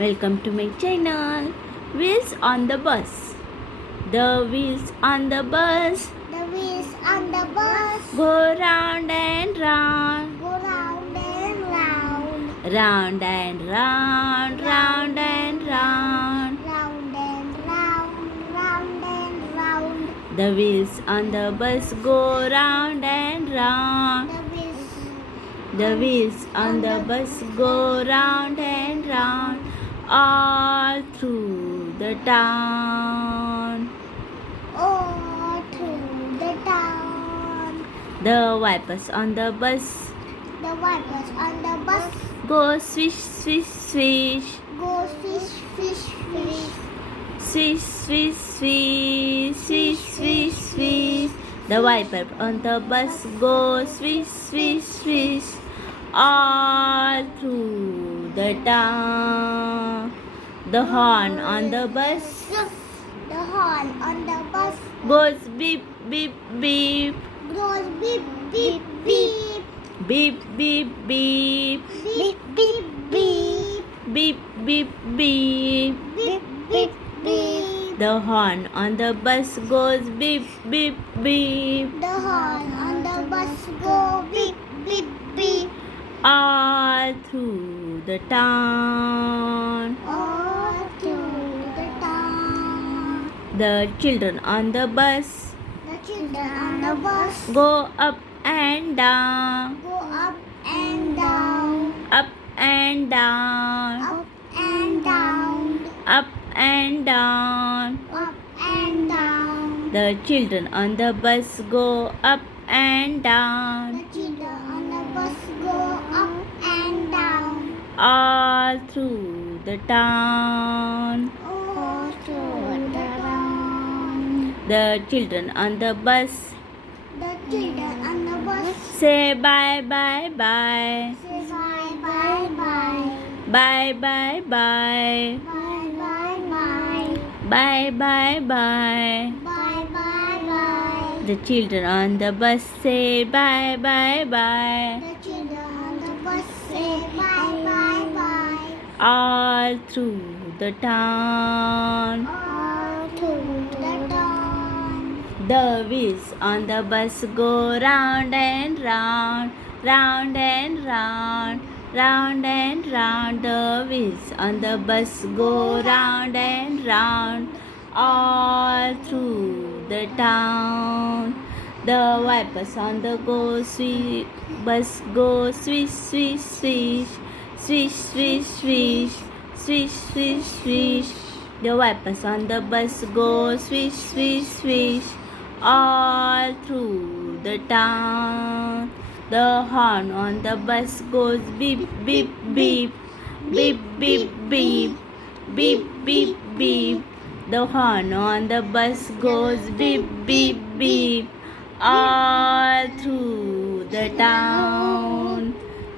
Welcome to my channel. Wheels on the bus. The wheels on the bus The wheels on the bus go round and round, go round and round, round and round, round and round. round and round, round and round. The wheels on the bus go round and round. The wheels, The wheels on the bus go round and round all through the town. all through the town. The wipers on the bus The wipers on the bus go swish, swish, swish, go fish, fish, fish. swish, swish, swish, swish, swish, swish. The wiper on the bus go swish, swish, swish all through the town. The horn on the bus The horn on the bus goes beep, beep, beep, goes beep, beep, beep, beep, beep, beep, beep, beep, beep, beep, beep, beep. beep, beep, beep. The horn on the bus goes beep, beep, beep The horn on the bus go beep, beep, beep. all through the town. All through the town. The children on the bus The children on the bus go up and down, go up and down, up and down, up and down, up and down. up and down. The children on the bus go up and The down children on the bus go up and down, all through the town. all through the town. The children on the bus The children on the bus say bye, bye, bye, say bye, bye, bye, bye, bye, bye, bye, bye, bye, bye, bye, bye. bye, bye, bye. The children on the bus say bye, bye, bye The children on the bus say bye, bye, bye, all through the town. all through the town. The wheels on the bus go round and round, round and round, round and round. The wheels on the bus go round and round all through the town. The wipers on the bus go swish, swish, swish, swish, swish, swish, swish, swish, swish. The wipers on the bus go swish, swish, swish all through the town. The horn on the bus goes beep, beep, beep, beep, beep, beep, beep, beep, beep. The horn on the bus goes beep, beep, beep all through the town.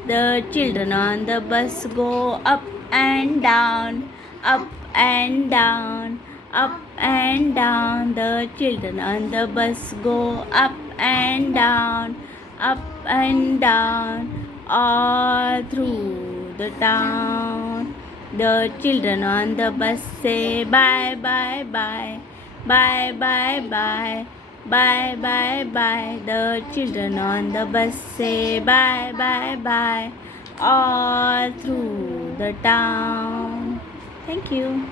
The children on the bus go up and down, up and down, up and down. The children on the bus go up and down, up and down, all through the town. The children on the bus say bye, bye, bye, bye, bye, bye, bye, bye, bye. The children on the bus say bye, bye, bye, all through the town. Thank you.